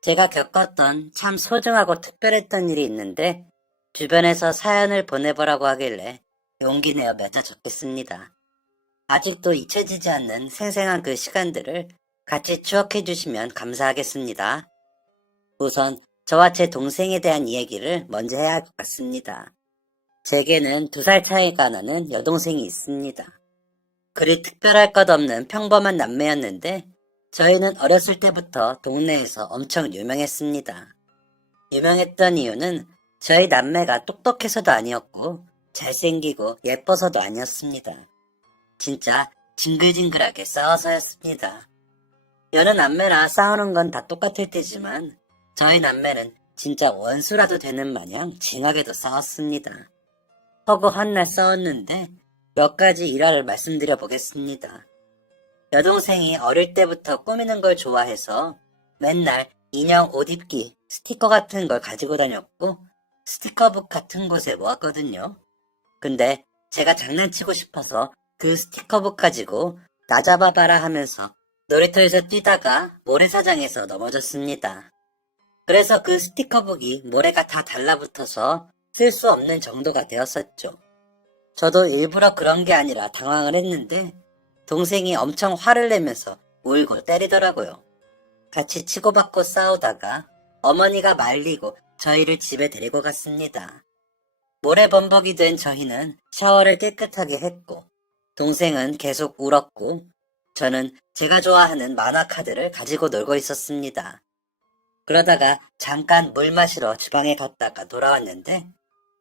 제가 겪었던 참 소중하고 특별했던 일이 있는데 주변에서 사연을 보내보라고 하길래 용기 내어 몇 자 적겠습니다. 아직도 잊혀지지 않는 생생한 그 시간들을 같이 추억해 주시면 감사하겠습니다. 우선 저와 제 동생에 대한 이야기를 먼저 해야 할 것 같습니다. 제게는 2살 차이가 나는 여동생이 있습니다. 그리 특별할 것 없는 평범한 남매였는데 저희는 어렸을 때부터 동네에서 엄청 유명했습니다. 유명했던 이유는 저희 남매가 똑똑해서도 아니었고 잘생기고 예뻐서도 아니었습니다. 진짜 징글징글하게 싸워서였습니다. 여느 남매나 싸우는 건 다 똑같을 테지만 저희 남매는 진짜 원수라도 되는 마냥 징하게도 싸웠습니다. 허구 한 날 싸웠는데 몇 가지 일화를 말씀드려 보겠습니다. 여동생이 어릴 때부터 꾸미는 걸 좋아해서 맨날 인형 옷 입기 스티커 같은 걸 가지고 다녔고 스티커북 같은 곳에 모았거든요. 근데 제가 장난치고 싶어서 그 스티커북 가지고 나 잡아봐라 하면서 놀이터에서 뛰다가 모래사장에서 넘어졌습니다. 그래서 그 스티커북이 모래가 다 달라붙어서 쓸 수 없는 정도가 되었었죠. 저도 일부러 그런 게 아니라 당황을 했는데 동생이 엄청 화를 내면서 울고 때리더라고요. 같이 치고받고 싸우다가 어머니가 말리고 저희를 집에 데리고 갔습니다. 모래범벅이 된 저희는 샤워를 깨끗하게 했고 동생은 계속 울었고 저는 제가 좋아하는 만화 카드를 가지고 놀고 있었습니다. 그러다가 잠깐 물 마시러 주방에 갔다가 돌아왔는데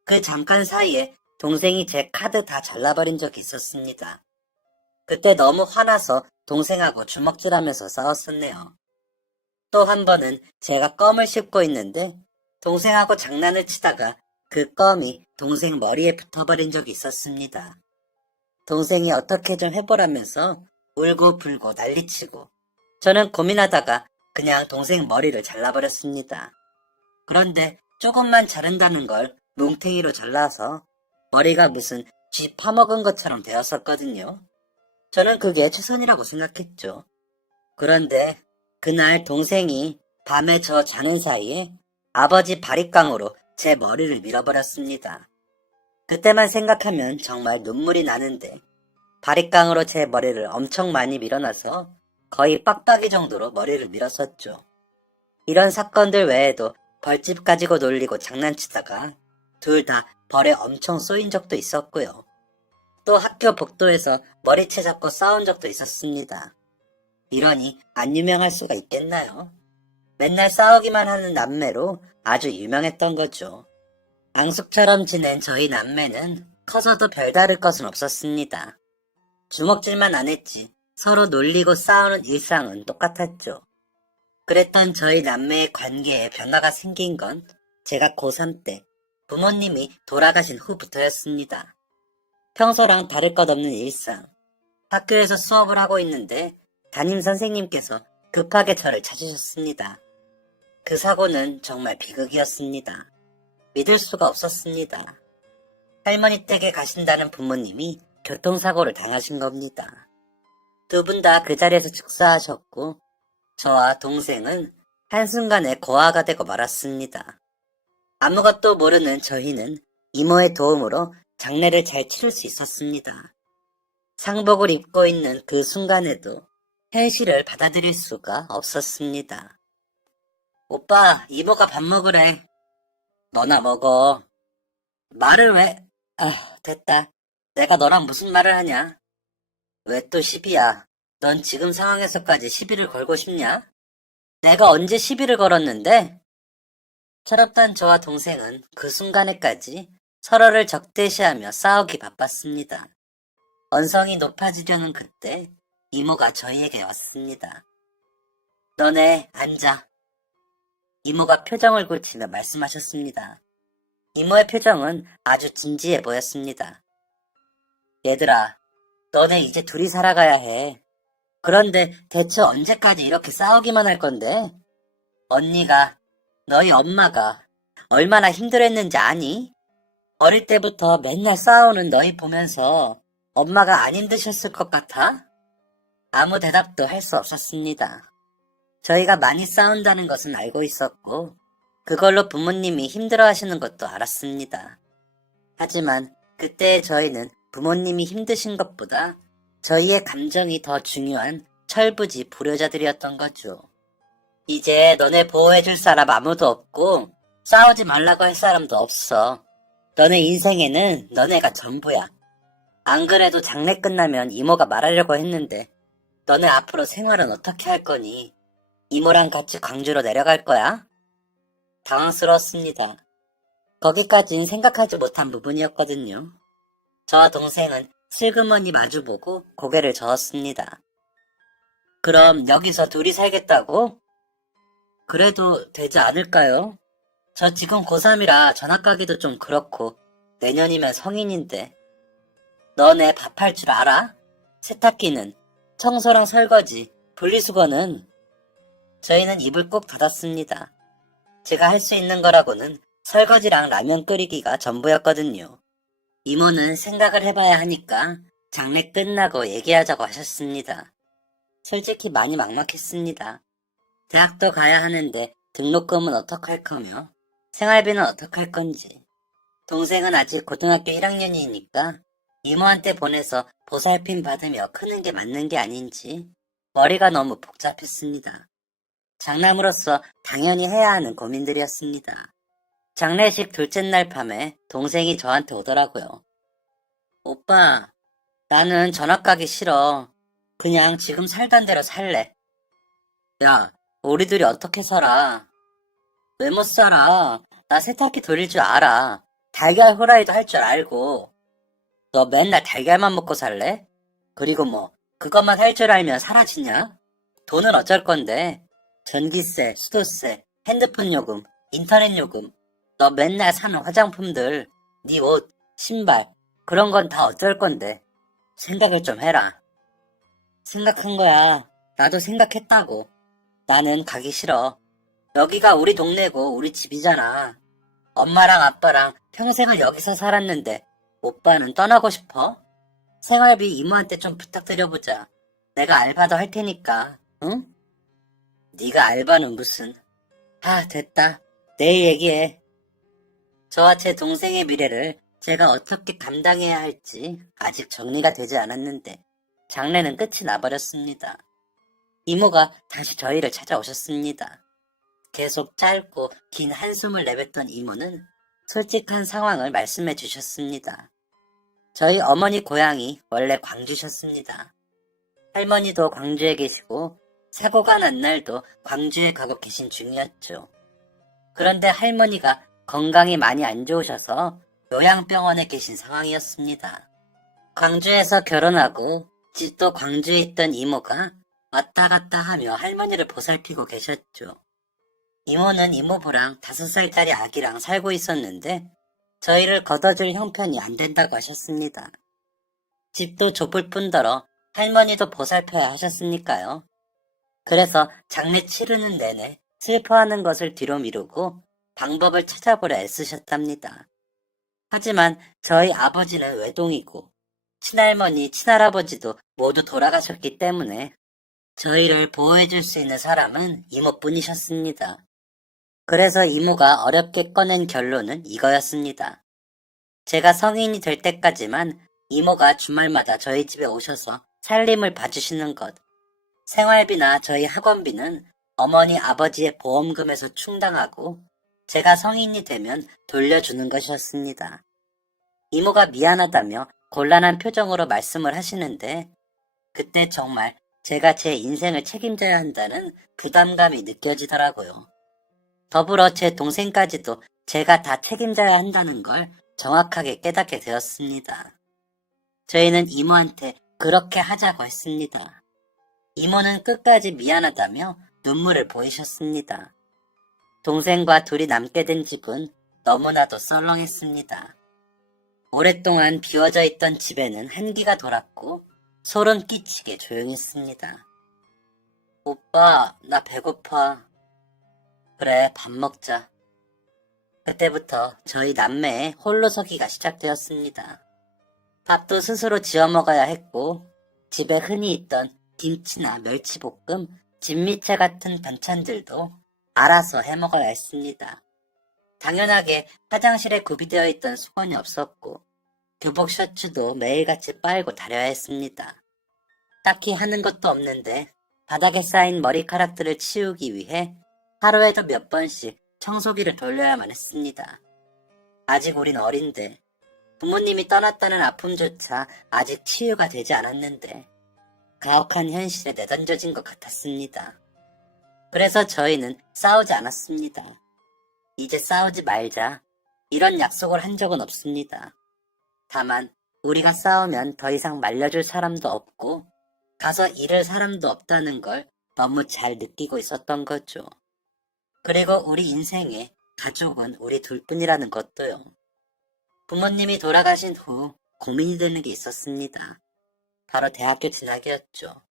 그 잠깐 사이에 동생이 제 카드 다 잘라버린 적이 있었습니다. 그때 너무 화나서 동생하고 주먹질하면서 싸웠었네요. 또 한 번은 제가 껌을 씹고 있는데 동생하고 장난을 치다가 그 껌이 동생 머리에 붙어버린 적이 있었습니다. 동생이 어떻게 좀 해보라면서 울고 불고 난리치고 저는 고민하다가 그냥 동생 머리를 잘라버렸습니다. 그런데 조금만 자른다는 걸 뭉탱이로 잘라서 머리가 무슨 쥐 파먹은 것처럼 되었었거든요. 저는 그게 최선이라고 생각했죠. 그런데 그날 동생이 밤에 저 자는 사이에 아버지 바리깡으로 제 머리를 밀어버렸습니다. 그때만 생각하면 정말 눈물이 나는데 바리깡으로 제 머리를 엄청 많이 밀어놔서 거의 빡빡이 정도로 머리를 밀었었죠. 이런 사건들 외에도 벌집 가지고 놀리고 장난치다가 둘 다 벌에 엄청 쏘인 적도 있었고요. 또 학교 복도에서 머리채 잡고 싸운 적도 있었습니다. 이러니 안 유명할 수가 있겠나요? 맨날 싸우기만 하는 남매로 아주 유명했던 거죠. 앙숙처럼 지낸 저희 남매는 커서도 별다를 것은 없었습니다. 주먹질만 안 했지 서로 놀리고 싸우는 일상은 똑같았죠. 그랬던 저희 남매의 관계에 변화가 생긴 건 제가 고3 때 부모님이 돌아가신 후부터였습니다. 평소랑 다를 것 없는 일상. 학교에서 수업을 하고 있는데 담임 선생님께서 급하게 저를 찾으셨습니다. 그 사고는 정말 비극이었습니다. 믿을 수가 없었습니다. 할머니 댁에 가신다는 부모님이 교통사고를 당하신 겁니다. 2분 다 그 자리에서 즉사하셨고 저와 동생은 한순간에 고아가 되고 말았습니다. 아무것도 모르는 저희는 이모의 도움으로 장례를 잘 치를 수 있었습니다. 상복을 입고 있는 그 순간에도 현실을 받아들일 수가 없었습니다. 오빠, 이모가 밥 먹으래. 너나 먹어. 말을 왜? 됐다. 내가 너랑 무슨 말을 하냐? 왜 또 시비야? 넌 지금 상황에서까지 시비를 걸고 싶냐? 내가 언제 시비를 걸었는데? 철없던 저와 동생은 그 순간에까지 서로를 적대시하며 싸우기 바빴습니다. 언성이 높아지려는 그때 이모가 저희에게 왔습니다. 너네 앉아. 이모가 표정을 굳히며 말씀하셨습니다. 이모의 표정은 아주 진지해 보였습니다. 얘들아, 너네 이제 둘이 살아가야 해. 그런데 대체 언제까지 이렇게 싸우기만 할 건데? 언니가, 너희 엄마가 얼마나 힘들었는지 아니? 어릴 때부터 맨날 싸우는 너희 보면서 엄마가 안 힘드셨을 것 같아? 아무 대답도 할 수 없었습니다. 저희가 많이 싸운다는 것은 알고 있었고, 그걸로 부모님이 힘들어하시는 것도 알았습니다. 하지만 그때 저희는 부모님이 힘드신 것보다 저희의 감정이 더 중요한 철부지 불효자들이었던 거죠. 이제 너네 보호해줄 사람 아무도 없고 싸우지 말라고 할 사람도 없어. 너네 인생에는 너네가 전부야. 안 그래도 장례 끝나면 이모가 말하려고 했는데 너네 앞으로 생활은 어떻게 할 거니? 이모랑 같이 광주로 내려갈 거야? 당황스러웠습니다. 거기까진 생각하지 못한 부분이었거든요. 저와 동생은 슬그머니 마주보고 고개를 저었습니다. 그럼 여기서 둘이 살겠다고? 그래도 되지 않을까요? 저 지금 고3이라 전학 가기도 좀 그렇고 내년이면 성인인데. 너네 밥할 줄 알아? 세탁기는, 청소랑 설거지, 분리수거는. 저희는 입을 꼭 닫았습니다. 제가 할 수 있는 거라고는 설거지랑 라면 끓이기가 전부였거든요. 이모는 생각을 해봐야 하니까 장례 끝나고 얘기하자고 하셨습니다. 솔직히 많이 막막했습니다. 대학도 가야 하는데 등록금은 어떡할 거며 생활비는 어떡할 건지. 동생은 아직 고등학교 1학년이니까 이모한테 보내서 보살핌 받으며 크는 게 맞는 게 아닌지 머리가 너무 복잡했습니다. 장남으로서 당연히 해야 하는 고민들이었습니다. 장례식 둘째 날 밤에 동생이 저한테 오더라고요. 오빠, 나는 전학 가기 싫어. 그냥 지금 살던 대로 살래. 야, 우리들이 어떻게 살아? 왜 못 살아? 나 세탁기 돌릴 줄 알아. 달걀 후라이도 할 줄 알고. 너 맨날 달걀만 먹고 살래? 그리고 뭐 그것만 할 줄 알면 사라지냐? 돈은 어쩔 건데? 전기세, 수도세, 핸드폰 요금, 인터넷 요금, 너 맨날 사는 화장품들, 네 옷, 신발, 그런 건 다 어쩔 건데. 생각을 좀 해라. 생각한 거야. 나도 생각했다고. 나는 가기 싫어. 여기가 우리 동네고 우리 집이잖아. 엄마랑 아빠랑 평생을 여기서 살았는데 오빠는 떠나고 싶어? 생활비 이모한테 좀 부탁드려보자. 내가 알바도 할 테니까, 응? 네가 알바는 무슨. 됐다. 내일 얘기해. 저와 제 동생의 미래를 제가 어떻게 감당해야 할지 아직 정리가 되지 않았는데 장례는 끝이 나버렸습니다. 이모가 다시 저희를 찾아오셨습니다. 계속 짧고 긴 한숨을 내뱉던 이모는 솔직한 상황을 말씀해 주셨습니다. 저희 어머니 고향이 원래 광주셨습니다. 할머니도 광주에 계시고 사고가 난 날도 광주에 가고 계신 중이었죠. 그런데 할머니가 건강이 많이 안 좋으셔서 요양병원에 계신 상황이었습니다. 광주에서 결혼하고 집도 광주에 있던 이모가 왔다 갔다 하며 할머니를 보살피고 계셨죠. 이모는 이모부랑 5살짜리 아기랑 살고 있었는데 저희를 걷어줄 형편이 안 된다고 하셨습니다. 집도 좁을 뿐더러 할머니도 보살펴야 하셨으니까요. 그래서 장례 치르는 내내 슬퍼하는 것을 뒤로 미루고 방법을 찾아보려 애쓰셨답니다. 하지만 저희 아버지는 외동이고 친할머니, 친할아버지도 모두 돌아가셨기 때문에 저희를 보호해줄 수 있는 사람은 이모뿐이셨습니다. 그래서 이모가 어렵게 꺼낸 결론은 이거였습니다. 제가 성인이 될 때까지만 이모가 주말마다 저희 집에 오셔서 살림을 봐주시는 것, 생활비나 저희 학원비는 어머니 아버지의 보험금에서 충당하고 제가 성인이 되면 돌려주는 것이었습니다. 이모가 미안하다며 곤란한 표정으로 말씀을 하시는데 그때 정말 제가 제 인생을 책임져야 한다는 부담감이 느껴지더라고요. 더불어 제 동생까지도 제가 다 책임져야 한다는 걸 정확하게 깨닫게 되었습니다. 저희는 이모한테 그렇게 하자고 했습니다. 이모는 끝까지 미안하다며 눈물을 보이셨습니다. 동생과 둘이 남게 된 집은 너무나도 썰렁했습니다. 오랫동안 비워져 있던 집에는 한기가 돌았고 소름 끼치게 조용했습니다. 오빠, 나 배고파. 그래, 밥 먹자. 그때부터 저희 남매의 홀로서기가 시작되었습니다. 밥도 스스로 지어 먹어야 했고 집에 흔히 있던 김치나 멸치볶음, 진미채 같은 반찬들도 알아서 해먹어야 했습니다. 당연하게 화장실에 구비되어 있던 수건이 없었고 교복 셔츠도 매일같이 빨고 다려야 했습니다. 딱히 하는 것도 없는데 바닥에 쌓인 머리카락들을 치우기 위해 하루에도 몇 번씩 청소기를 돌려야만 했습니다. 아직 우린 어린데 부모님이 떠났다는 아픔조차 아직 치유가 되지 않았는데 가혹한 현실에 내던져진 것 같았습니다. 그래서 저희는 싸우지 않았습니다. 이제 싸우지 말자 이런 약속을 한 적은 없습니다. 다만 우리가 싸우면 더 이상 말려줄 사람도 없고 가서 잃을 사람도 없다는 걸 너무 잘 느끼고 있었던 거죠. 그리고 우리 인생에 가족은 우리 둘뿐이라는 것도요. 부모님이 돌아가신 후 고민이 되는 게 있었습니다. 바로 대학교 진학이었죠.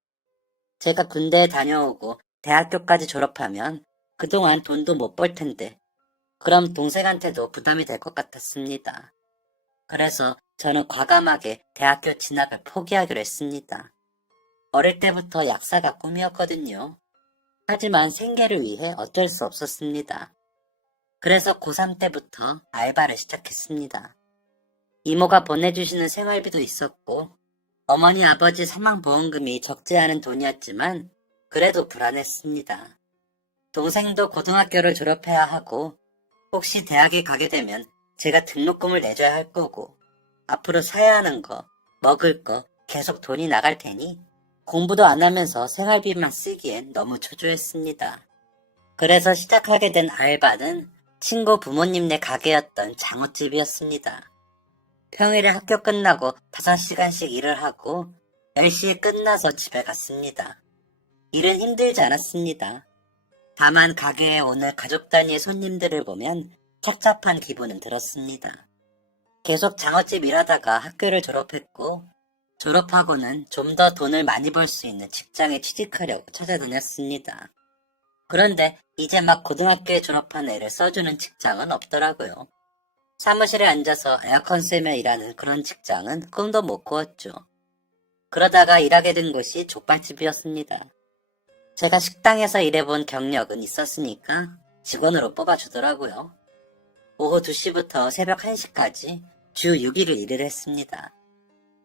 제가 군대에 다녀오고 대학교까지 졸업하면 그동안 돈도 못 벌 텐데 그럼 동생한테도 부담이 될 것 같았습니다. 그래서 저는 과감하게 대학교 진학을 포기하기로 했습니다. 어릴 때부터 약사가 꿈이었거든요. 하지만 생계를 위해 어쩔 수 없었습니다. 그래서 고3 때부터 알바를 시작했습니다. 이모가 보내주시는 생활비도 있었고 어머니 아버지 사망보험금이 적지 않은 돈이었지만 그래도 불안했습니다. 동생도 고등학교를 졸업해야 하고 혹시 대학에 가게 되면 제가 등록금을 내줘야 할 거고 앞으로 사야 하는 거, 먹을 거 계속 돈이 나갈 테니 공부도 안 하면서 생활비만 쓰기엔 너무 초조했습니다. 그래서 시작하게 된 알바는 친구 부모님네 가게였던 장어집이었습니다. 평일에 학교 끝나고 5시간씩 일을 하고 10시에 끝나서 집에 갔습니다. 일은 힘들지 않았습니다. 다만 가게에 오는 가족 단위의 손님들을 보면 착잡한 기분은 들었습니다. 계속 장어집 일하다가 학교를 졸업했고 졸업하고는 좀 더 돈을 많이 벌 수 있는 직장에 취직하려고 찾아다녔습니다. 그런데 이제 막 고등학교에 졸업한 애를 써주는 직장은 없더라고요. 사무실에 앉아서 에어컨 쐬며 일하는 그런 직장은 꿈도 못 꾸었죠. 그러다가 일하게 된 곳이 족발집이었습니다. 제가 식당에서 일해본 경력은 있었으니까 직원으로 뽑아주더라고요. 오후 2시부터 새벽 1시까지 주 6일을 일을 했습니다.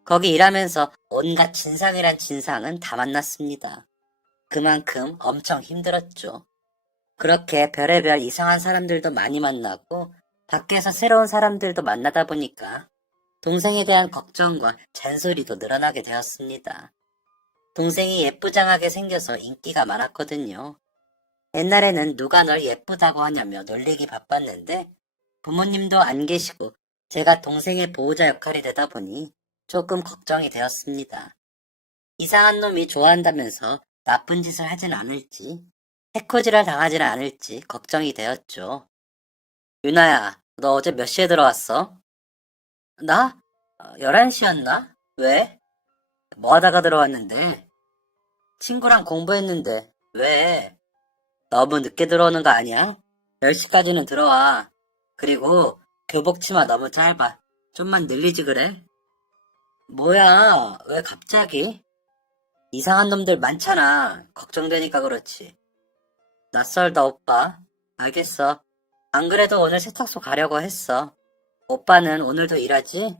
거기 일하면서 온갖 진상이란 진상은 다 만났습니다. 그만큼 엄청 힘들었죠. 그렇게 별의별 이상한 사람들도 많이 만나고 밖에서 새로운 사람들도 만나다 보니까 동생에 대한 걱정과 잔소리도 늘어나게 되었습니다. 동생이 예쁘장하게 생겨서 인기가 많았거든요. 옛날에는 누가 널 예쁘다고 하냐며 놀리기 바빴는데 부모님도 안 계시고 제가 동생의 보호자 역할이 되다 보니 조금 걱정이 되었습니다. 이상한 놈이 좋아한다면서 나쁜 짓을 하진 않을지, 해코지를 당하지는 않을지 걱정이 되었죠. 유나야, 너 어제 몇 시에 들어왔어? 나? 11시였나? 왜? 뭐 하다가 들어왔는데? 친구랑 공부했는데, 왜? 너무 늦게 들어오는 거 아니야? 10시까지는 들어와. 그리고 교복 치마 너무 짧아. 좀만 늘리지 그래? 뭐야, 왜 갑자기? 이상한 놈들 많잖아. 걱정되니까 그렇지. 낯설다, 오빠. 알겠어. 안 그래도 오늘 세탁소 가려고 했어. 오빠는 오늘도 일하지?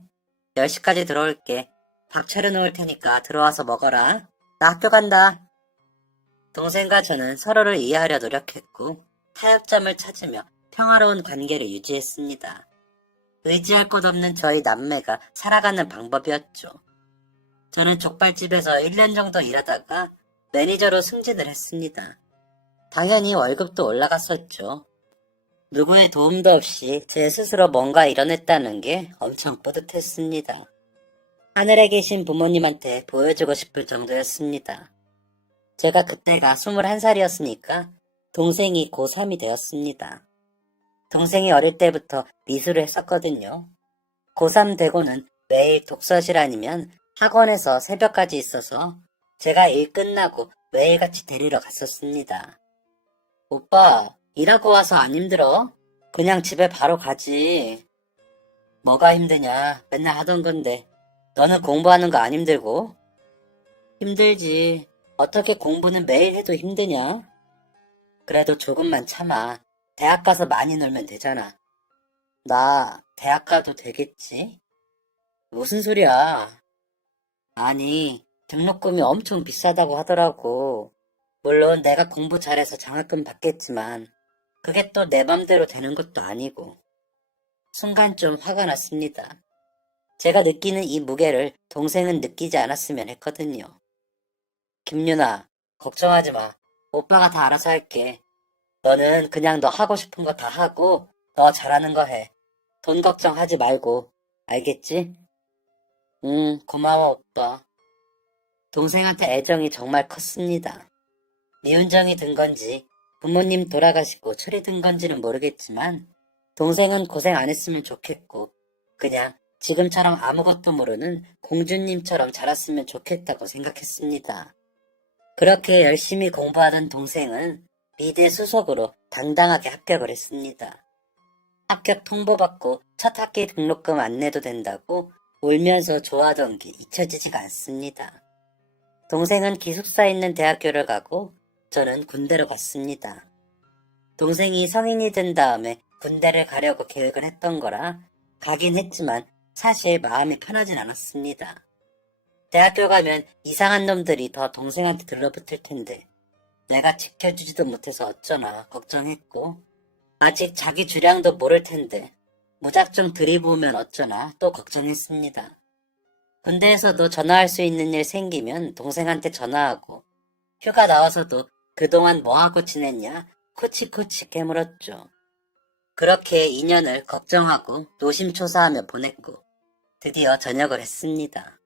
10시까지 들어올게. 밥 차려놓을 테니까 들어와서 먹어라. 나 학교 간다. 동생과 저는 서로를 이해하려 노력했고 타협점을 찾으며 평화로운 관계를 유지했습니다. 의지할 곳 없는 저희 남매가 살아가는 방법이었죠. 저는 족발집에서 1년 정도 일하다가 매니저로 승진을 했습니다. 당연히 월급도 올라갔었죠. 누구의 도움도 없이 제 스스로 뭔가 이뤄냈다는 게 엄청 뿌듯했습니다. 하늘에 계신 부모님한테 보여주고 싶을 정도였습니다. 제가 그때가 21살이었으니까 동생이 고3이 되었습니다. 동생이 어릴 때부터 미술을 했었거든요. 고3 되고는 매일 독서실 아니면 학원에서 새벽까지 있어서 제가 일 끝나고 매일같이 데리러 갔었습니다. 오빠, 일하고 와서 안 힘들어? 그냥 집에 바로 가지. 뭐가 힘드냐? 맨날 하던 건데. 너는 공부하는 거 안 힘들고? 힘들지. 어떻게 공부는 매일 해도 힘드냐? 그래도 조금만 참아. 대학 가서 많이 놀면 되잖아. 나 대학 가도 되겠지? 무슨 소리야? 아니, 등록금이 엄청 비싸다고 하더라고. 물론 내가 공부 잘해서 장학금 받겠지만 그게 또 내 맘대로 되는 것도 아니고. 순간 좀 화가 났습니다. 제가 느끼는 이 무게를 동생은 느끼지 않았으면 했거든요. 김유나, 걱정하지 마. 오빠가 다 알아서 할게. 너는 그냥 너 하고 싶은 거 다 하고 너 잘하는 거 해. 돈 걱정하지 말고. 알겠지? 응, 고마워, 오빠. 동생한테 애정이 정말 컸습니다. 미운정이 든 건지 부모님 돌아가시고 철이 든 건지는 모르겠지만 동생은 고생 안 했으면 좋겠고 그냥 지금처럼 아무것도 모르는 공주님처럼 자랐으면 좋겠다고 생각했습니다. 그렇게 열심히 공부하던 동생은 미대 수석으로 당당하게 합격을 했습니다. 합격 통보받고 첫 학기 등록금 안 내도 된다고 울면서 좋아하던 게 잊혀지지가 않습니다. 동생은 기숙사에 있는 대학교를 가고 저는 군대로 갔습니다. 동생이 성인이 된 다음에 군대를 가려고 계획을 했던 거라 가긴 했지만 사실 마음이 편하진 않았습니다. 대학교 가면 이상한 놈들이 더 동생한테 들러붙을 텐데 내가 지켜주지도 못해서 어쩌나 걱정했고 아직 자기 주량도 모를 텐데 무작정 들이부으면 어쩌나 또 걱정했습니다. 군대에서도 전화할 수 있는 일 생기면 동생한테 전화하고 휴가 나와서도 그동안 뭐하고 지냈냐 코치코치 깨물었죠. 그렇게 2년을 걱정하고 노심초사하며 보냈고 드디어 전역을 했습니다.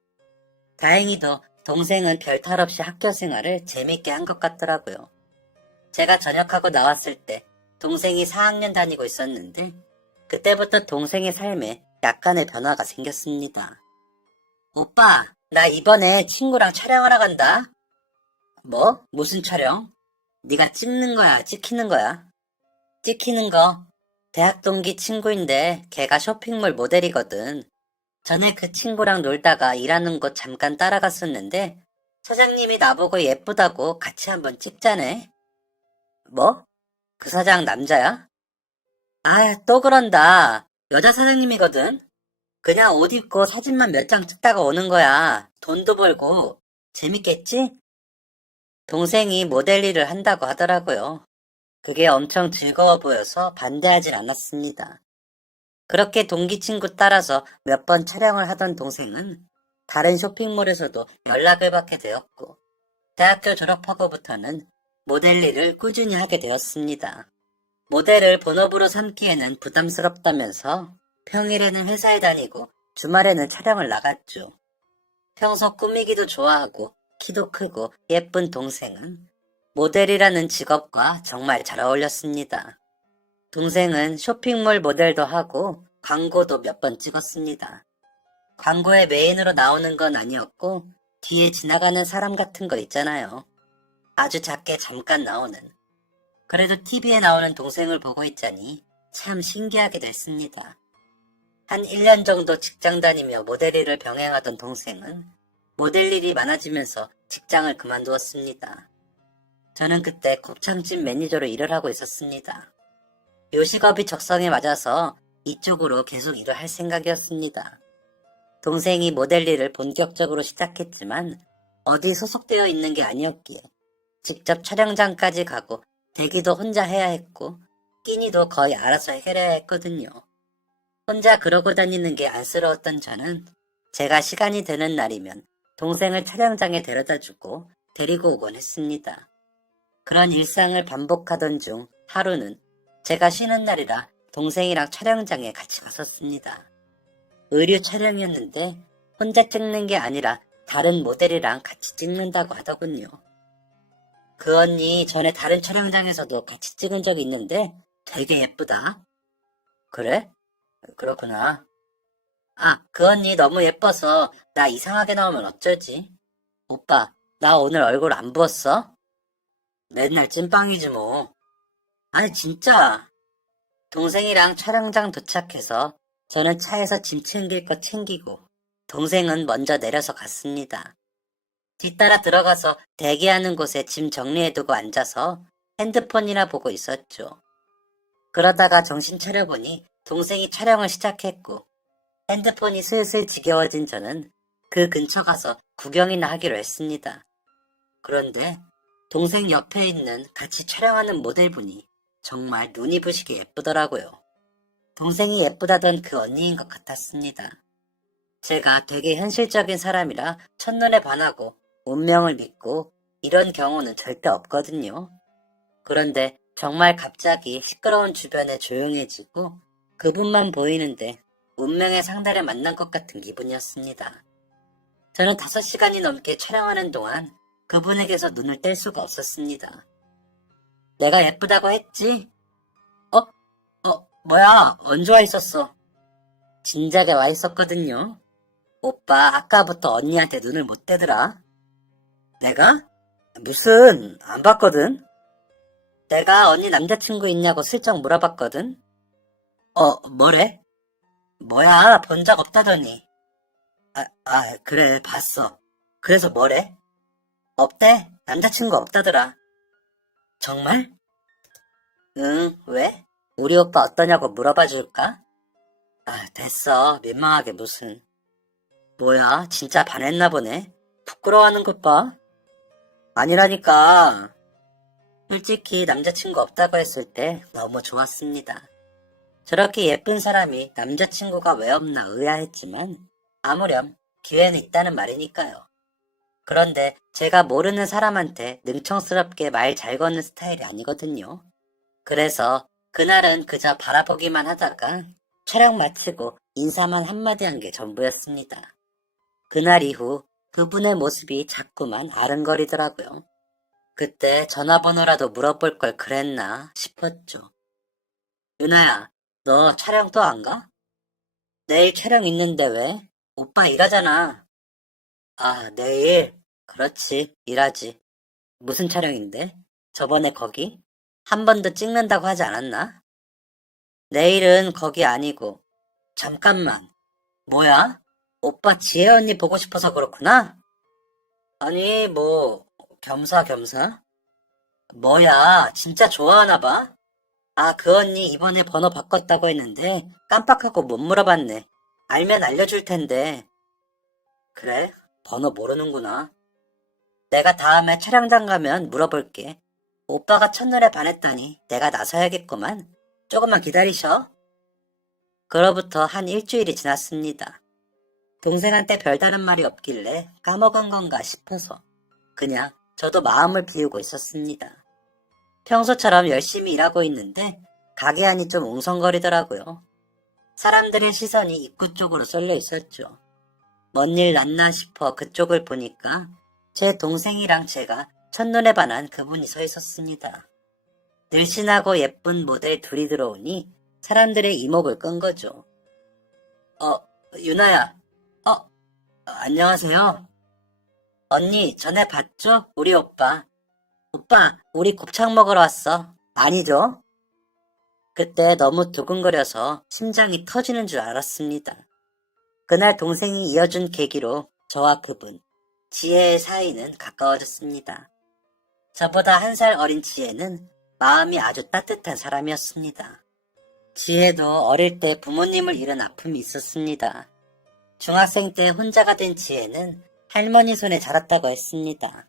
다행히도 동생은 별탈 없이 학교 생활을 재밌게 한 것 같더라고요. 제가 전역하고 나왔을 때 동생이 4학년 다니고 있었는데 그때부터 동생의 삶에 약간의 변화가 생겼습니다. 오빠, 나 이번에 친구랑 촬영하러 간다. 뭐? 무슨 촬영? 네가 찍는 거야, 찍히는 거야? 찍히는 거. 대학 동기 친구인데 걔가 쇼핑몰 모델이거든. 전에 그 친구랑 놀다가 일하는 곳 잠깐 따라갔었는데 사장님이 나보고 예쁘다고 같이 한번 찍자네. 뭐? 그 사장 남자야? 아, 또 그런다. 여자 사장님이거든. 그냥 옷 입고 사진만 몇 장 찍다가 오는 거야. 돈도 벌고. 재밌겠지? 동생이 모델 일을 한다고 하더라고요. 그게 엄청 즐거워 보여서 반대하진 않았습니다. 그렇게 동기 친구 따라서 몇 번 촬영을 하던 동생은 다른 쇼핑몰에서도 연락을 받게 되었고 대학교 졸업하고부터는 모델 일을 꾸준히 하게 되었습니다. 모델을 본업으로 삼기에는 부담스럽다면서 평일에는 회사에 다니고 주말에는 촬영을 나갔죠. 평소 꾸미기도 좋아하고 키도 크고 예쁜 동생은 모델이라는 직업과 정말 잘 어울렸습니다. 동생은 쇼핑몰 모델도 하고 광고도 몇 번 찍었습니다. 광고에 메인으로 나오는 건 아니었고 뒤에 지나가는 사람 같은 거 있잖아요. 아주 작게 잠깐 나오는. 그래도 TV에 나오는 동생을 보고 있자니 참 신기하게 됐습니다. 한 1년 정도 직장 다니며 모델 일을 병행하던 동생은 모델 일이 많아지면서 직장을 그만두었습니다. 저는 그때 곱창집 매니저로 일을 하고 있었습니다. 요식업이 적성에 맞아서 이쪽으로 계속 일을 할 생각이었습니다. 동생이 모델 일을 본격적으로 시작했지만 어디 소속되어 있는 게 아니었기에 직접 촬영장까지 가고 대기도 혼자 해야 했고 끼니도 거의 알아서 해결해야 했거든요. 혼자 그러고 다니는 게 안쓰러웠던 저는 제가 시간이 되는 날이면 동생을 촬영장에 데려다주고 데리고 오곤 했습니다. 그런 일상을 반복하던 중 하루는 제가 쉬는 날이라 동생이랑 촬영장에 같이 갔었습니다. 의류 촬영이었는데 혼자 찍는 게 아니라 다른 모델이랑 같이 찍는다고 하더군요. 그 언니 전에 다른 촬영장에서도 같이 찍은 적이 있는데 되게 예쁘다. 그래? 그렇구나. 아, 그 언니 너무 예뻐서 나 이상하게 나오면 어쩌지? 오빠, 나 오늘 얼굴 안 부었어? 맨날 찐빵이지 뭐. 아니 진짜. 동생이랑 촬영장 도착해서 저는 차에서 짐 챙길 거 챙기고 동생은 먼저 내려서 갔습니다. 뒤따라 들어가서 대기하는 곳에 짐 정리해두고 앉아서 핸드폰이나 보고 있었죠. 그러다가 정신 차려보니 동생이 촬영을 시작했고 핸드폰이 슬슬 지겨워진 저는 그 근처 가서 구경이나 하기로 했습니다. 그런데 동생 옆에 있는 같이 촬영하는 모델분이 정말 눈이 부시게 예쁘더라고요. 동생이 예쁘다던 그 언니인 것 같았습니다. 제가 되게 현실적인 사람이라 첫눈에 반하고 운명을 믿고 이런 경우는 절대 없거든요. 그런데 정말 갑자기 시끄러운 주변에 조용해지고 그분만 보이는데 운명의 상대를 만난 것 같은 기분이었습니다. 저는 5시간이 넘게 촬영하는 동안 그분에게서 눈을 뗄 수가 없었습니다. 내가 예쁘다고 했지? 뭐야, 언제 와 있었어? 진작에 와 있었거든요. 오빠 아까부터 언니한테 눈을 못 떼더라. 내가? 무슨, 안 봤거든? 내가 언니 남자친구 있냐고 슬쩍 물어봤거든? 뭐래? 뭐야, 본 적 없다더니. 그래, 봤어. 그래서 뭐래? 없대? 남자친구 없다더라. 정말? 응, 왜? 우리 오빠 어떠냐고 물어봐 줄까? 됐어. 민망하게 무슨. 뭐야, 진짜 반했나 보네. 부끄러워하는 것 봐. 아니라니까. 솔직히 남자친구 없다고 했을 때 너무 좋았습니다. 저렇게 예쁜 사람이 남자친구가 왜 없나 의아했지만 아무렴 기회는 있다는 말이니까요. 그런데 제가 모르는 사람한테 능청스럽게 말 잘 거는 스타일이 아니거든요. 그래서 그날은 그저 바라보기만 하다가 촬영 마치고 인사만 한마디 한 게 전부였습니다. 그날 이후 그분의 모습이 자꾸만 아른거리더라고요. 그때 전화번호라도 물어볼 걸 그랬나 싶었죠. 유나야, 너 촬영 또 안 가? 내일 촬영 있는데 왜? 오빠 일하잖아. 내일? 그렇지, 일하지. 무슨 촬영인데? 저번에 거기? 한 번 더 찍는다고 하지 않았나? 내일은 거기 아니고. 잠깐만. 뭐야? 오빠 지혜 언니 보고 싶어서 그렇구나? 아니, 겸사겸사? 뭐야, 진짜 좋아하나 봐? 그 언니 이번에 번호 바꿨다고 했는데 깜빡하고 못 물어봤네. 알면 알려줄 텐데. 그래? 번호 모르는구나. 내가 다음에 촬영장 가면 물어볼게. 오빠가 첫눈에 반했다니 내가 나서야겠구만. 조금만 기다리셔. 그로부터 한 일주일이 지났습니다. 동생한테 별다른 말이 없길래 까먹은 건가 싶어서 그냥 저도 마음을 비우고 있었습니다. 평소처럼 열심히 일하고 있는데 가게 안이 좀 웅성거리더라고요. 사람들의 시선이 입구 쪽으로 쏠려 있었죠. 뭔 일 났나 싶어 그쪽을 보니까 제 동생이랑 제가 첫눈에 반한 그분이 서 있었습니다. 늘씬하고 예쁜 모델 둘이 들어오니 사람들의 이목을 끈 거죠. 유나야. 안녕하세요. 언니, 전에 봤죠? 우리 오빠. 오빠, 우리 곱창 먹으러 왔어. 아니죠? 그때 너무 두근거려서 심장이 터지는 줄 알았습니다. 그날 동생이 이어준 계기로 저와 그분, 지혜의 사이는 가까워졌습니다. 저보다 1살 어린 지혜는 마음이 아주 따뜻한 사람이었습니다. 지혜도 어릴 때 부모님을 잃은 아픔이 있었습니다. 중학생 때 혼자가 된 지혜는 할머니 손에 자랐다고 했습니다.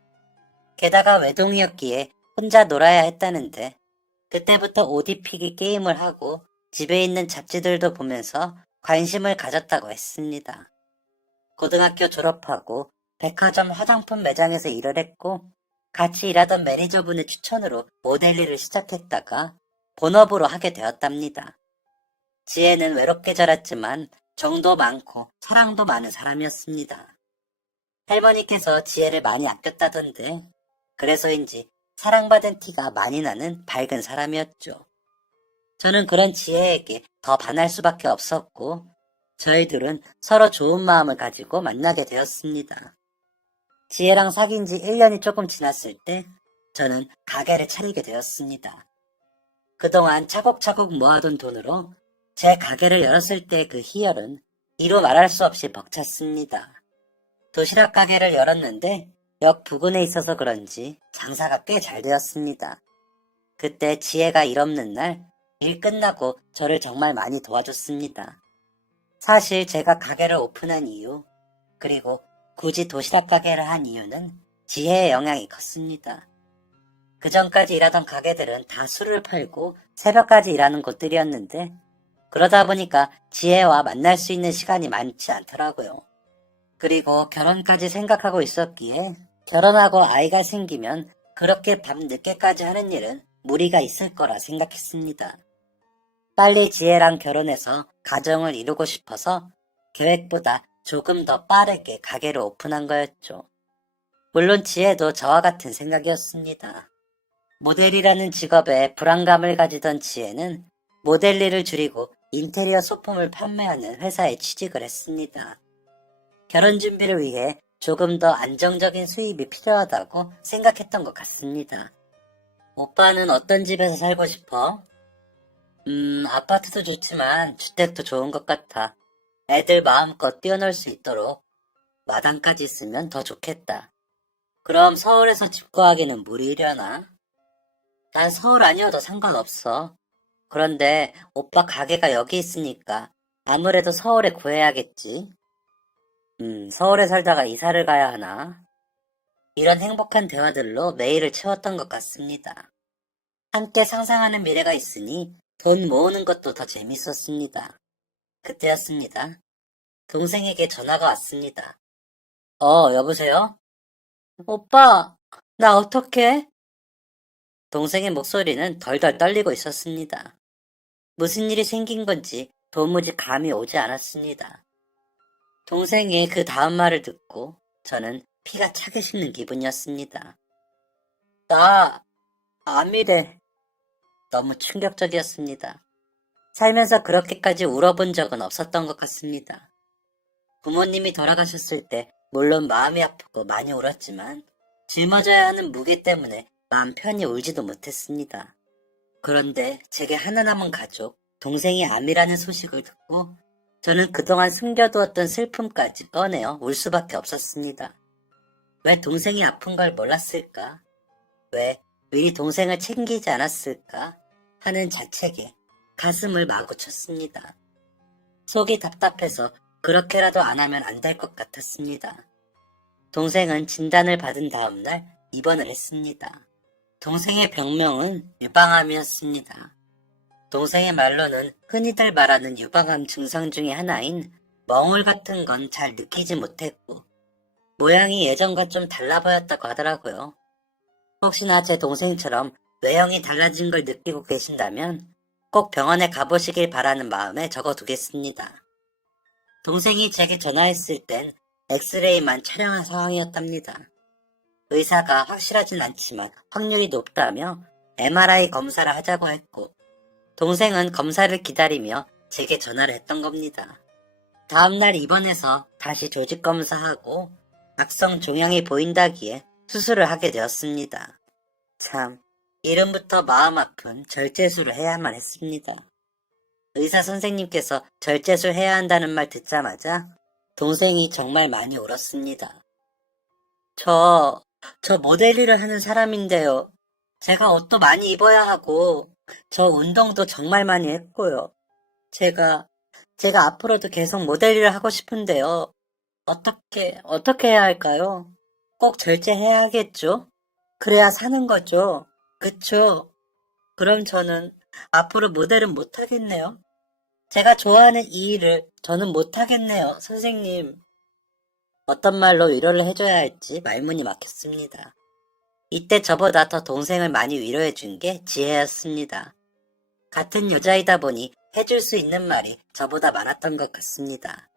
게다가 외동이었기에 혼자 놀아야 했다는데 그때부터 옷 입히기 게임을 하고 집에 있는 잡지들도 보면서 관심을 가졌다고 했습니다. 고등학교 졸업하고 백화점 화장품 매장에서 일을 했고 같이 일하던 매니저분의 추천으로 모델 일을 시작했다가 본업으로 하게 되었답니다. 지혜는 외롭게 자랐지만 정도 많고 사랑도 많은 사람이었습니다. 할머니께서 지혜를 많이 아꼈다던데 그래서인지 사랑받은 티가 많이 나는 밝은 사람이었죠. 저는 그런 지혜에게 더 반할 수밖에 없었고 저희들은 서로 좋은 마음을 가지고 만나게 되었습니다. 지혜랑 사귄 지 1년이 조금 지났을 때 저는 가게를 차리게 되었습니다. 그동안 차곡차곡 모아둔 돈으로 제 가게를 열었을 때 그 희열은 이루 말할 수 없이 벅찼습니다. 도시락 가게를 열었는데 역 부근에 있어서 그런지 장사가 꽤 잘 되었습니다. 그때 지혜가 일 없는 날 일 끝나고 저를 정말 많이 도와줬습니다. 사실 제가 가게를 오픈한 이유, 그리고 굳이 도시락 가게를 한 이유는 지혜의 영향이 컸습니다. 그 전까지 일하던 가게들은 다 술을 팔고 새벽까지 일하는 곳들이었는데 그러다 보니까 지혜와 만날 수 있는 시간이 많지 않더라고요. 그리고 결혼까지 생각하고 있었기에 결혼하고 아이가 생기면 그렇게 밤 늦게까지 하는 일은 무리가 있을 거라 생각했습니다. 빨리 지혜랑 결혼해서 가정을 이루고 싶어서 계획보다 조금 더 빠르게 가게를 오픈한 거였죠. 물론 지혜도 저와 같은 생각이었습니다. 모델이라는 직업에 불안감을 가지던 지혜는 모델 일을 줄이고 인테리어 소품을 판매하는 회사에 취직을 했습니다. 결혼 준비를 위해 조금 더 안정적인 수입이 필요하다고 생각했던 것 같습니다. 오빠는 어떤 집에서 살고 싶어? 아파트도 좋지만 주택도 좋은 것 같아. 애들 마음껏 뛰어놀 수 있도록 마당까지 있으면 더 좋겠다. 그럼 서울에서 집 구하기는 무리려나? 난 서울 아니어도 상관없어. 그런데 오빠 가게가 여기 있으니까 아무래도 서울에 구해야겠지. 서울에 살다가 이사를 가야 하나? 이런 행복한 대화들로 매일을 채웠던 것 같습니다. 함께 상상하는 미래가 있으니 돈 모으는 것도 더 재밌었습니다. 그때였습니다. 동생에게 전화가 왔습니다. 여보세요? 오빠, 나 어떡해? 동생의 목소리는 덜덜 떨리고 있었습니다. 무슨 일이 생긴 건지 도무지 감이 오지 않았습니다. 동생의 그 다음 말을 듣고 저는 피가 차게 식는 기분이었습니다. 나 암이래. 너무 충격적이었습니다. 살면서 그렇게까지 울어본 적은 없었던 것 같습니다. 부모님이 돌아가셨을 때 물론 마음이 아프고 많이 울었지만 짊어져야 하는 무게 때문에 마음 편히 울지도 못했습니다. 그런데 제게 하나 남은 가족, 동생이 암이라는 소식을 듣고 저는 그동안 숨겨두었던 슬픔까지 꺼내어 울 수밖에 없었습니다. 왜 동생이 아픈 걸 몰랐을까? 왜 미리 동생을 챙기지 않았을까? 하는 자책에 가슴을 마구 쳤습니다. 속이 답답해서 그렇게라도 안 하면 안 될 것 같았습니다. 동생은 진단을 받은 다음날 입원을 했습니다. 동생의 병명은 유방암이었습니다. 동생의 말로는 흔히들 말하는 유방암 증상 중에 하나인 멍울 같은 건 잘 느끼지 못했고 모양이 예전과 좀 달라 보였다고 하더라고요. 혹시나 제 동생처럼 외형이 달라진 걸 느끼고 계신다면 꼭 병원에 가보시길 바라는 마음에 적어두겠습니다. 동생이 제게 전화했을 땐 엑스레이만 촬영한 상황이었답니다. 의사가 확실하진 않지만 확률이 높다며 MRI 검사를 하자고 했고 동생은 검사를 기다리며 제게 전화를 했던 겁니다. 다음날 입원해서 다시 조직 검사하고 악성 종양이 보인다기에 수술을 하게 되었습니다. 참, 이름부터 마음 아픈 절제술을 해야만 했습니다. 의사 선생님께서 절제술 해야 한다는 말 듣자마자 동생이 정말 많이 울었습니다. 저 모델 일을 하는 사람인데요. 제가 옷도 많이 입어야 하고 저 운동도 정말 많이 했고요. 제가 앞으로도 계속 모델 일을 하고 싶은데요. 어떻게 해야 할까요? 꼭 절제해야겠죠? 그래야 사는 거죠. 그쵸? 그럼 저는 앞으로 모델은 못하겠네요. 제가 좋아하는 이 일을 저는 못하겠네요, 선생님. 어떤 말로 위로를 해줘야 할지 말문이 막혔습니다. 이때 저보다 더 동생을 많이 위로해준 게 지혜였습니다. 같은 여자이다 보니 해줄 수 있는 말이 저보다 많았던 것 같습니다.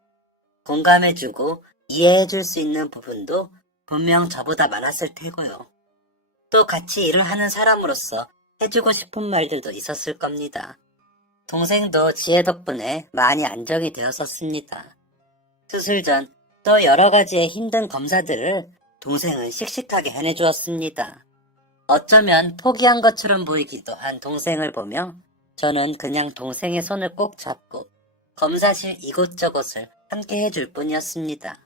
공감해주고 이해해줄 수 있는 부분도 분명 저보다 많았을 테고요. 또 같이 일을 하는 사람으로서 해주고 싶은 말들도 있었을 겁니다. 동생도 지혜 덕분에 많이 안정이 되었었습니다. 수술 전 또 여러 가지의 힘든 검사들을 동생은 씩씩하게 해내주었습니다. 어쩌면 포기한 것처럼 보이기도 한 동생을 보며 저는 그냥 동생의 손을 꼭 잡고 검사실 이곳저곳을 함께 해줄 뿐이었습니다.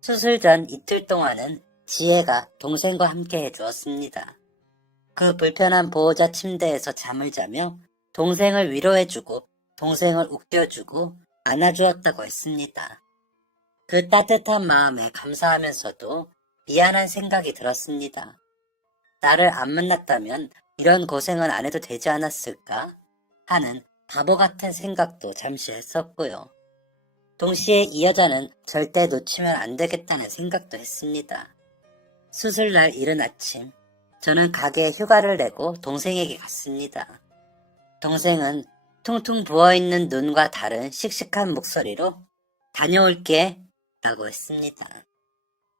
수술 전 이틀 동안은 지혜가 동생과 함께 해주었습니다. 그 불편한 보호자 침대에서 잠을 자며 동생을 위로해주고 동생을 웃겨주고 안아주었다고 했습니다. 그 따뜻한 마음에 감사하면서도 미안한 생각이 들었습니다. 나를 안 만났다면 이런 고생은 안 해도 되지 않았을까 하는 바보 같은 생각도 잠시 했었고요. 동시에 이 여자는 절대 놓치면 안 되겠다는 생각도 했습니다. 수술날 이른 아침, 저는 가게에 휴가를 내고 동생에게 갔습니다. 동생은 퉁퉁 부어있는 눈과 다른 씩씩한 목소리로 다녀올게 라고 했습니다.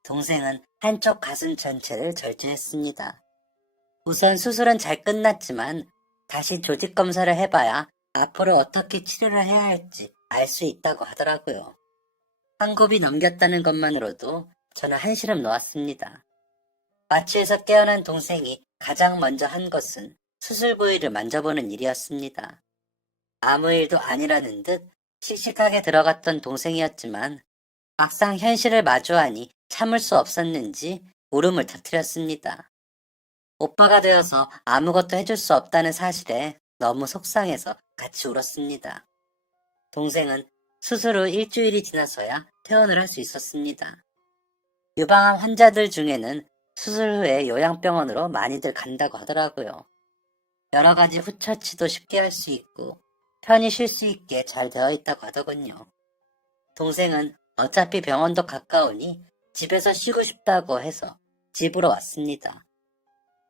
동생은 한쪽 가슴 전체를 절제했습니다. 우선 수술은 잘 끝났지만 다시 조직 검사를 해봐야 앞으로 어떻게 치료를 해야 할지 알 수 있다고 하더라고요. 한 곱이 넘겼다는 것만으로도 저는 한시름 놓았습니다. 마취에서 깨어난 동생이 가장 먼저 한 것은 수술 부위를 만져보는 일이었습니다. 아무 일도 아니라는 듯 씩씩하게 들어갔던 동생이었지만 막상 현실을 마주하니 참을 수 없었는지 울음을 터뜨렸습니다. 오빠가 되어서 아무것도 해줄 수 없다는 사실에 너무 속상해서 같이 울었습니다. 동생은 수술 후 일주일이 지나서야 퇴원을 할 수 있었습니다. 유방암 환자들 중에는 수술 후에 요양병원으로 많이들 간다고 하더라고요. 여러 가지 후처치도 쉽게 할 수 있고 편히 쉴 수 있게 잘 되어 있다고 하더군요. 동생은 어차피 병원도 가까우니 집에서 쉬고 싶다고 해서 집으로 왔습니다.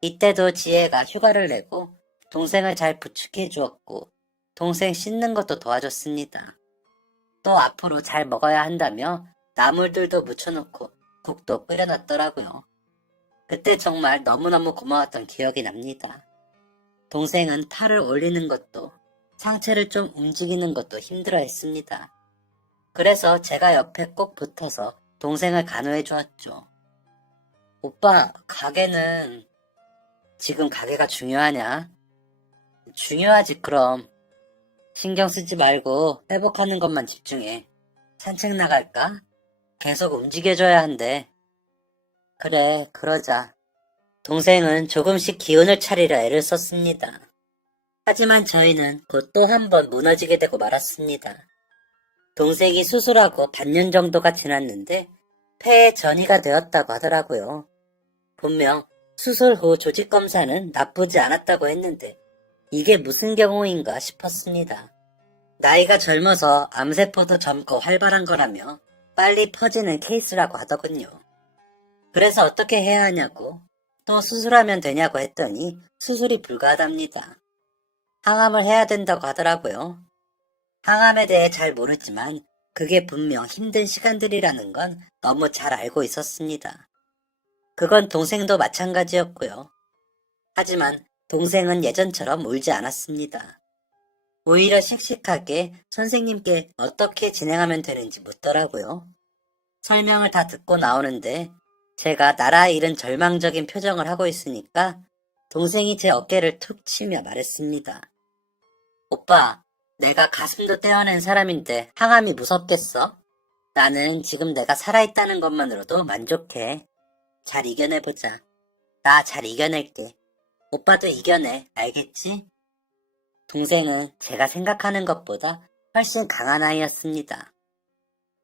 이때도 지혜가 휴가를 내고 동생을 잘 부축해 주었고 동생 씻는 것도 도와줬습니다. 또 앞으로 잘 먹어야 한다며 나물들도 무쳐놓고 국도 끓여놨더라고요. 그때 정말 너무너무 고마웠던 기억이 납니다. 동생은 팔을 올리는 것도 상체를 좀 움직이는 것도 힘들어 했습니다. 그래서 제가 옆에 꼭 붙어서 동생을 간호해 주었죠. 오빠, 가게는 지금 가게가 중요하냐? 중요하지 그럼. 신경 쓰지 말고 회복하는 것만 집중해. 산책 나갈까? 계속 움직여줘야 한대. 그래, 그러자. 동생은 조금씩 기운을 차리려 애를 썼습니다. 하지만 저희는 곧 또 한 번 무너지게 되고 말았습니다. 동생이 수술하고 반년 정도가 지났는데 폐에 전이가 되었다고 하더라고요. 분명 수술 후 조직 검사는 나쁘지 않았다고 했는데 이게 무슨 경우인가 싶었습니다. 나이가 젊어서 암세포도 젊고 활발한 거라며 빨리 퍼지는 케이스라고 하더군요. 그래서 어떻게 해야 하냐고 또 수술하면 되냐고 했더니 수술이 불가하답니다. 항암을 해야 된다고 하더라고요. 항암에 대해 잘 모르지만 그게 분명 힘든 시간들이라는 건 너무 잘 알고 있었습니다. 그건 동생도 마찬가지였고요. 하지만 동생은 예전처럼 울지 않았습니다. 오히려 씩씩하게 선생님께 어떻게 진행하면 되는지 묻더라고요. 설명을 다 듣고 나오는데 제가 나라 잃은 절망적인 표정을 하고 있으니까 동생이 제 어깨를 툭 치며 말했습니다. 오빠, 내가 가슴도 떼어낸 사람인데 항암이 무섭겠어? 나는 지금 내가 살아있다는 것만으로도 만족해. 잘 이겨내보자. 나 잘 이겨낼게. 오빠도 이겨내, 알겠지? 동생은 제가 생각하는 것보다 훨씬 강한 아이였습니다.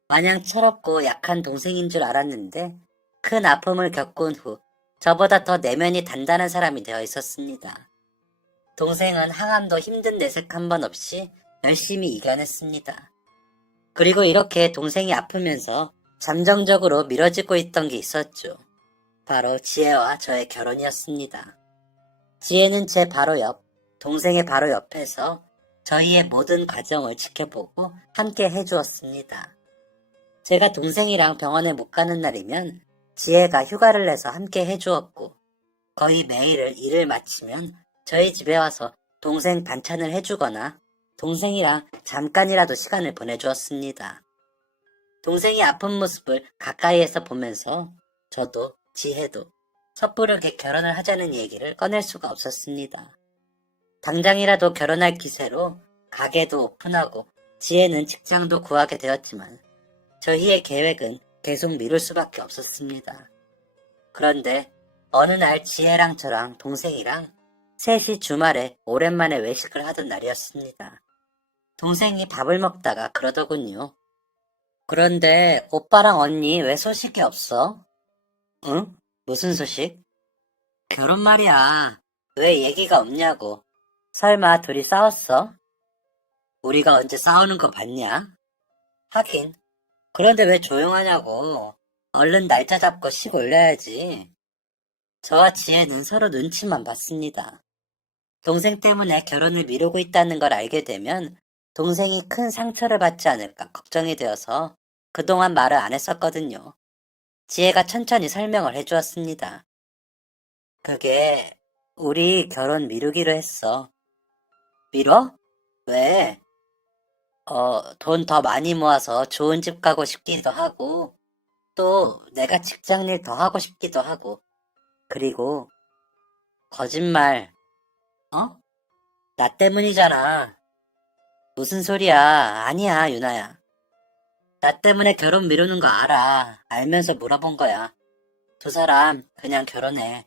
마냥 철없고 약한 동생인 줄 알았는데 큰 아픔을 겪은 후 저보다 더 내면이 단단한 사람이 되어 있었습니다. 동생은 항암도 힘든 내색 한 번 없이 열심히 이겨냈습니다. 그리고 이렇게 동생이 아프면서 잠정적으로 미뤄지고 있던 게 있었죠. 바로 지혜와 저의 결혼이었습니다. 지혜는 제 바로 옆, 동생의 바로 옆에서 저희의 모든 과정을 지켜보고 함께 해주었습니다. 제가 동생이랑 병원에 못 가는 날이면 지혜가 휴가를 내서 함께 해주었고 거의 매일을 일을 마치면 저희 집에 와서 동생 반찬을 해주거나 동생이랑 잠깐이라도 시간을 보내주었습니다. 동생이 아픈 모습을 가까이에서 보면서 저도 지혜도 섣부르게 결혼을 하자는 얘기를 꺼낼 수가 없었습니다. 당장이라도 결혼할 기세로 가게도 오픈하고 지혜는 직장도 구하게 되었지만 저희의 계획은 계속 미룰 수밖에 없었습니다. 그런데 어느 날 지혜랑 저랑 동생이랑 셋이 주말에 오랜만에 외식을 하던 날이었습니다. 동생이 밥을 먹다가 그러더군요. 그런데 오빠랑 언니 왜 소식이 없어? 응? 무슨 소식? 결혼 말이야. 왜 얘기가 없냐고. 설마 둘이 싸웠어? 우리가 언제 싸우는 거 봤냐? 하긴. 그런데 왜 조용하냐고. 얼른 날짜 잡고 식 올려야지. 저와 지혜는 서로 눈치만 봤습니다. 동생 때문에 결혼을 미루고 있다는 걸 알게 되면 동생이 큰 상처를 받지 않을까 걱정이 되어서 그동안 말을 안 했었거든요. 지혜가 천천히 설명을 해주었습니다. 그게 우리 결혼 미루기로 했어. 미뤄? 왜? 돈 더 많이 모아서 좋은 집 가고 싶기도 하고 또 내가 직장일 더 하고 싶기도 하고 그리고 거짓말. 어? 나 때문이잖아. 무슨 소리야. 아니야, 유나야. 나 때문에 결혼 미루는 거 알아. 알면서 물어본 거야. 두 사람 그냥 결혼해.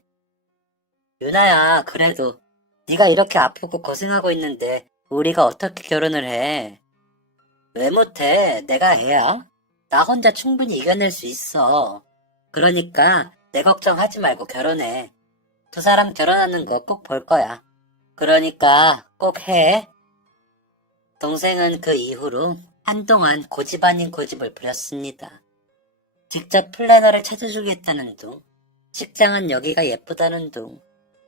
유나야, 그래도 네가 이렇게 아프고 고생하고 있는데 우리가 어떻게 결혼을 해? 왜 못해? 내가 애야? 나 혼자 충분히 이겨낼 수 있어. 그러니까 내 걱정하지 말고 결혼해. 두 사람 결혼하는 거 꼭 볼 거야. 그러니까 꼭 해. 동생은 그 이후로 한동안 고집 아닌 고집을 부렸습니다. 직접 플래너를 찾아주겠다는 둥, 직장은 여기가 예쁘다는 둥,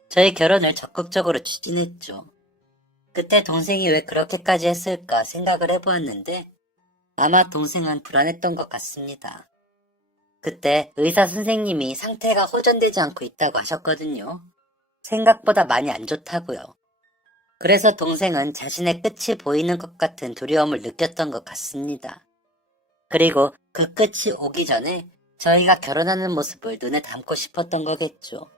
저희 결혼을 적극적으로 추진했죠. 그때 동생이 왜 그렇게까지 했을까 생각을 해보았는데 아마 동생은 불안했던 것 같습니다. 그때 의사 선생님이 상태가 호전되지 않고 있다고 하셨거든요. 생각보다 많이 안 좋다고요. 그래서 동생은 자신의 끝이 보이는 것 같은 두려움을 느꼈던 것 같습니다. 그리고 그 끝이 오기 전에 저희가 결혼하는 모습을 눈에 담고 싶었던 거겠죠.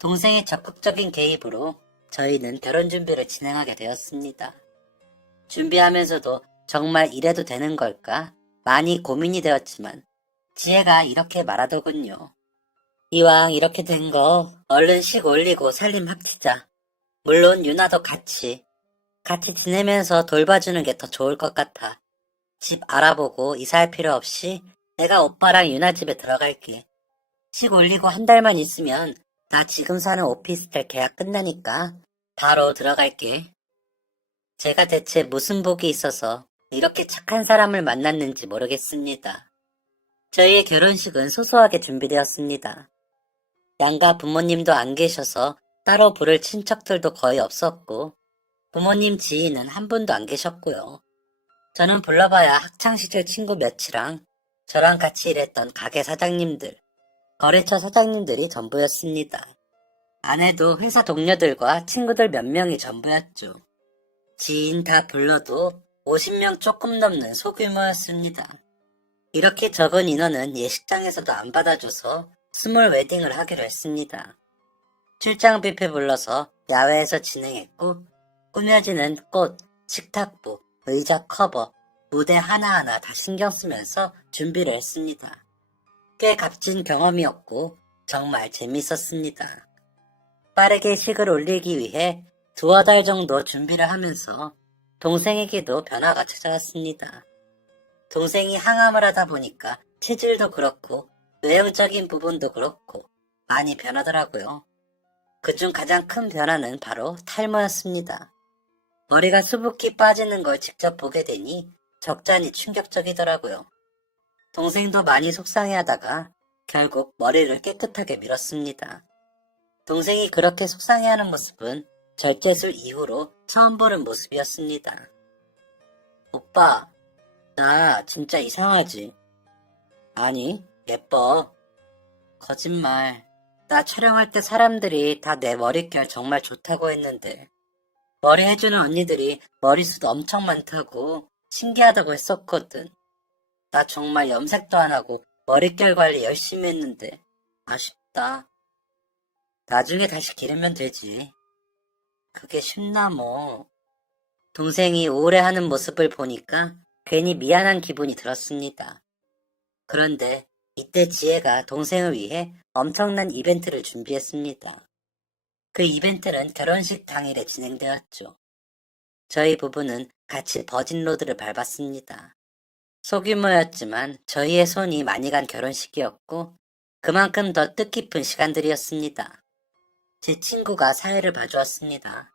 동생의 적극적인 개입으로 저희는 결혼 준비를 진행하게 되었습니다. 준비하면서도 정말 이래도 되는 걸까? 많이 고민이 되었지만 지혜가 이렇게 말하더군요. 이왕 이렇게 된 거 얼른 식 올리고 살림 합치자. 물론 유나도 같이 지내면서 돌봐주는 게 더 좋을 것 같아. 집 알아보고 이사할 필요 없이 내가 오빠랑 유나 집에 들어갈게. 식 올리고 한 달만 있으면 나 지금 사는 오피스텔 계약 끝나니까 바로 들어갈게. 제가 대체 무슨 복이 있어서 이렇게 착한 사람을 만났는지 모르겠습니다. 저희의 결혼식은 소소하게 준비되었습니다. 양가 부모님도 안 계셔서 따로 부를 친척들도 거의 없었고 부모님 지인은 한 분도 안 계셨고요. 저는 불러봐야 학창시절 친구 몇이랑 저랑 같이 일했던 가게 사장님들, 거래처 사장님들이 전부였습니다. 아내도 회사 동료들과 친구들 몇 명이 전부였죠. 지인 다 불러도 50명 조금 넘는 소규모였습니다. 이렇게 적은 인원은 예식장에서도 안 받아줘서 스몰 웨딩을 하기로 했습니다. 출장 뷔페 불러서 야외에서 진행했고 꾸며지는 꽃, 식탁부, 의자 커버, 무대 하나하나 다 신경 쓰면서 준비를 했습니다. 꽤 값진 경험이었고 정말 재밌었습니다. 빠르게 식을 올리기 위해 두어 달 정도 준비를 하면서 동생에게도 변화가 찾아왔습니다. 동생이 항암을 하다 보니까 체질도 그렇고 외형적인 부분도 그렇고 많이 변하더라고요. 그중 가장 큰 변화는 바로 탈모였습니다. 머리가 수북히 빠지는 걸 직접 보게 되니 적잖이 충격적이더라고요. 동생도 많이 속상해하다가 결국 머리를 깨끗하게 밀었습니다. 동생이 그렇게 속상해하는 모습은 절제술 이후로 처음 보는 모습이었습니다. 오빠, 나 진짜 이상하지? 아니, 예뻐. 거짓말. 나 촬영할 때 사람들이 다 내 머릿결 정말 좋다고 했는데 머리 해주는 언니들이 머리숱 엄청 많다고 신기하다고 했었거든. 나 정말 염색도 안 하고 머릿결 관리 열심히 했는데 아쉽다. 나중에 다시 기르면 되지. 그게 쉽나 뭐. 동생이 오래 하는 모습을 보니까 괜히 미안한 기분이 들었습니다. 그런데 이때 지혜가 동생을 위해 엄청난 이벤트를 준비했습니다. 그 이벤트는 결혼식 당일에 진행되었죠. 저희 부부는 같이 버진로드를 밟았습니다. 소규모였지만 저희의 손이 많이 간 결혼식이었고 그만큼 더 뜻깊은 시간들이었습니다. 제 친구가 사회를 봐주었습니다.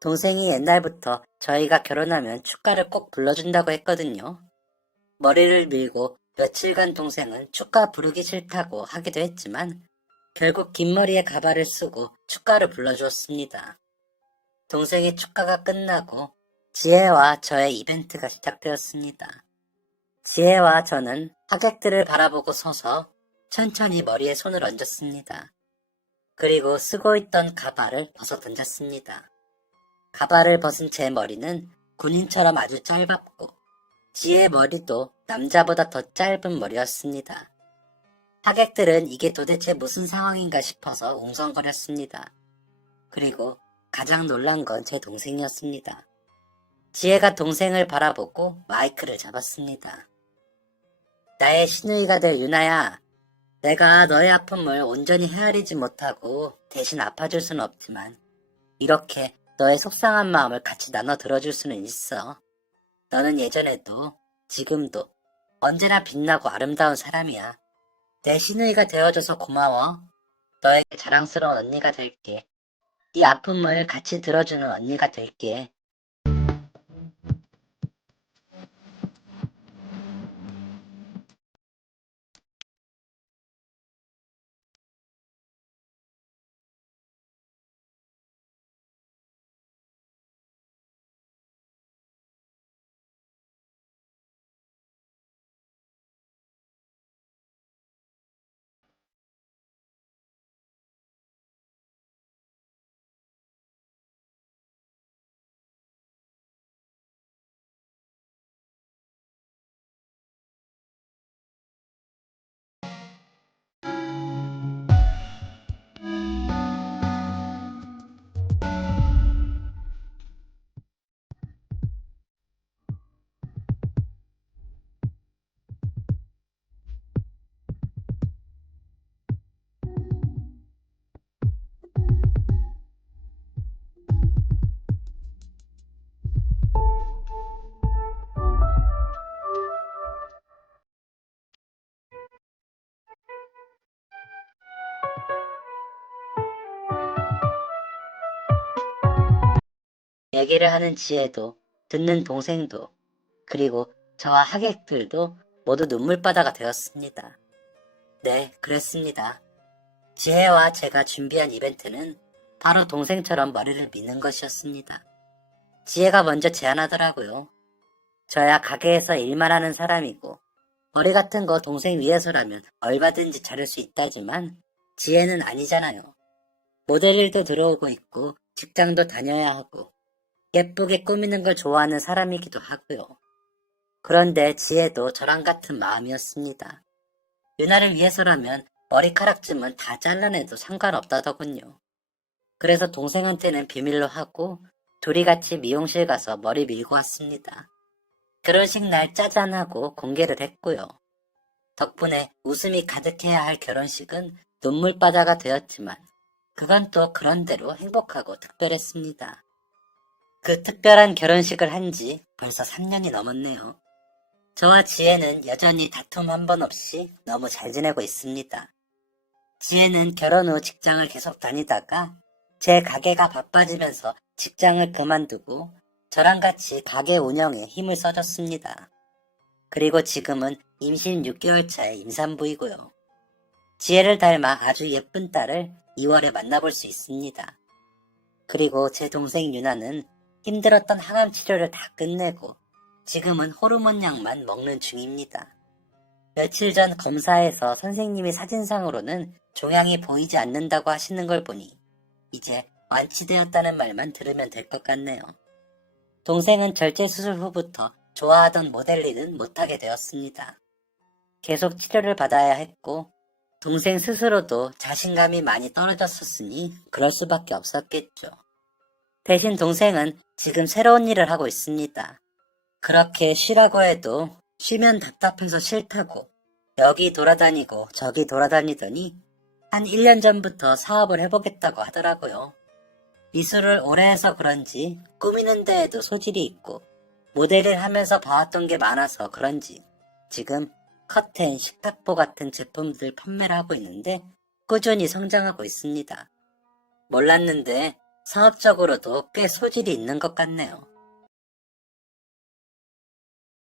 동생이 옛날부터 저희가 결혼하면 축가를 꼭 불러준다고 했거든요. 머리를 밀고 며칠간 동생은 축가 부르기 싫다고 하기도 했지만 결국 긴 머리에 가발을 쓰고 축가를 불러주었습니다. 동생의 축가가 끝나고 지혜와 저의 이벤트가 시작되었습니다. 지혜와 저는 하객들을 바라보고 서서 천천히 머리에 손을 얹었습니다. 그리고 쓰고 있던 가발을 벗어 던졌습니다. 가발을 벗은 제 머리는 군인처럼 아주 짧았고 지혜의 머리도 남자보다 더 짧은 머리였습니다. 하객들은 이게 도대체 무슨 상황인가 싶어서 웅성거렸습니다. 그리고 가장 놀란 건 제 동생이었습니다. 지혜가 동생을 바라보고 마이크를 잡았습니다. 나의 시누이가 될 유나야, 내가 너의 아픔을 온전히 헤아리지 못하고 대신 아파줄 수는 없지만 이렇게 너의 속상한 마음을 같이 나눠 들어줄 수는 있어. 너는 예전에도 지금도 언제나 빛나고 아름다운 사람이야. 내 시누이가 되어줘서 고마워. 너에게 자랑스러운 언니가 될게. 네 아픔을 같이 들어주는 언니가 될게. 얘기를 하는 지혜도 듣는 동생도 그리고 저와 하객들도 모두 눈물바다가 되었습니다. 네, 그랬습니다. 지혜와 제가 준비한 이벤트는 바로 동생처럼 머리를 미는 것이었습니다. 지혜가 먼저 제안하더라고요. 저야 가게에서 일만 하는 사람이고 머리 같은 거 동생 위해서라면 얼마든지 자를 수 있다지만 지혜는 아니잖아요. 모델 일도 들어오고 있고 직장도 다녀야 하고 예쁘게 꾸미는 걸 좋아하는 사람이기도 하고요. 그런데 지혜도 저랑 같은 마음이었습니다. 유나를 위해서라면 머리카락쯤은 다 잘라내도 상관없다더군요. 그래서 동생한테는 비밀로 하고 둘이 같이 미용실 가서 머리 밀고 왔습니다. 결혼식 날 짜잔하고 공개를 했고요. 덕분에 웃음이 가득해야 할 결혼식은 눈물바다가 되었지만 그건 또 그런대로 행복하고 특별했습니다. 그 특별한 결혼식을 한 지 벌써 3년이 넘었네요. 저와 지혜는 여전히 다툼 한 번 없이 너무 잘 지내고 있습니다. 지혜는 결혼 후 직장을 계속 다니다가 제 가게가 바빠지면서 직장을 그만두고 저랑 같이 가게 운영에 힘을 써줬습니다. 그리고 지금은 임신 6개월 차의 임산부이고요. 지혜를 닮아 아주 예쁜 딸을 2월에 만나볼 수 있습니다. 그리고 제 동생 유나는 힘들었던 항암 치료를 다 끝내고 지금은 호르몬 약만 먹는 중입니다. 며칠 전 검사에서 선생님이 사진상으로는 종양이 보이지 않는다고 하시는 걸 보니 이제 완치되었다는 말만 들으면 될 것 같네요. 동생은 절제 수술 후부터 좋아하던 모델 일은 못하게 되었습니다. 계속 치료를 받아야 했고 동생 스스로도 자신감이 많이 떨어졌었으니 그럴 수밖에 없었겠죠. 대신 동생은 지금 새로운 일을 하고 있습니다. 그렇게 쉬라고 해도 쉬면 답답해서 싫다고 여기 돌아다니고 저기 돌아다니더니 한 1년 전부터 사업을 해보겠다고 하더라고요. 미술을 오래 해서 그런지 꾸미는 데에도 소질이 있고 모델을 하면서 봐왔던 게 많아서 그런지 지금 커튼, 식탁보 같은 제품들 판매를 하고 있는데 꾸준히 성장하고 있습니다. 몰랐는데 사업적으로도 꽤 소질이 있는 것 같네요.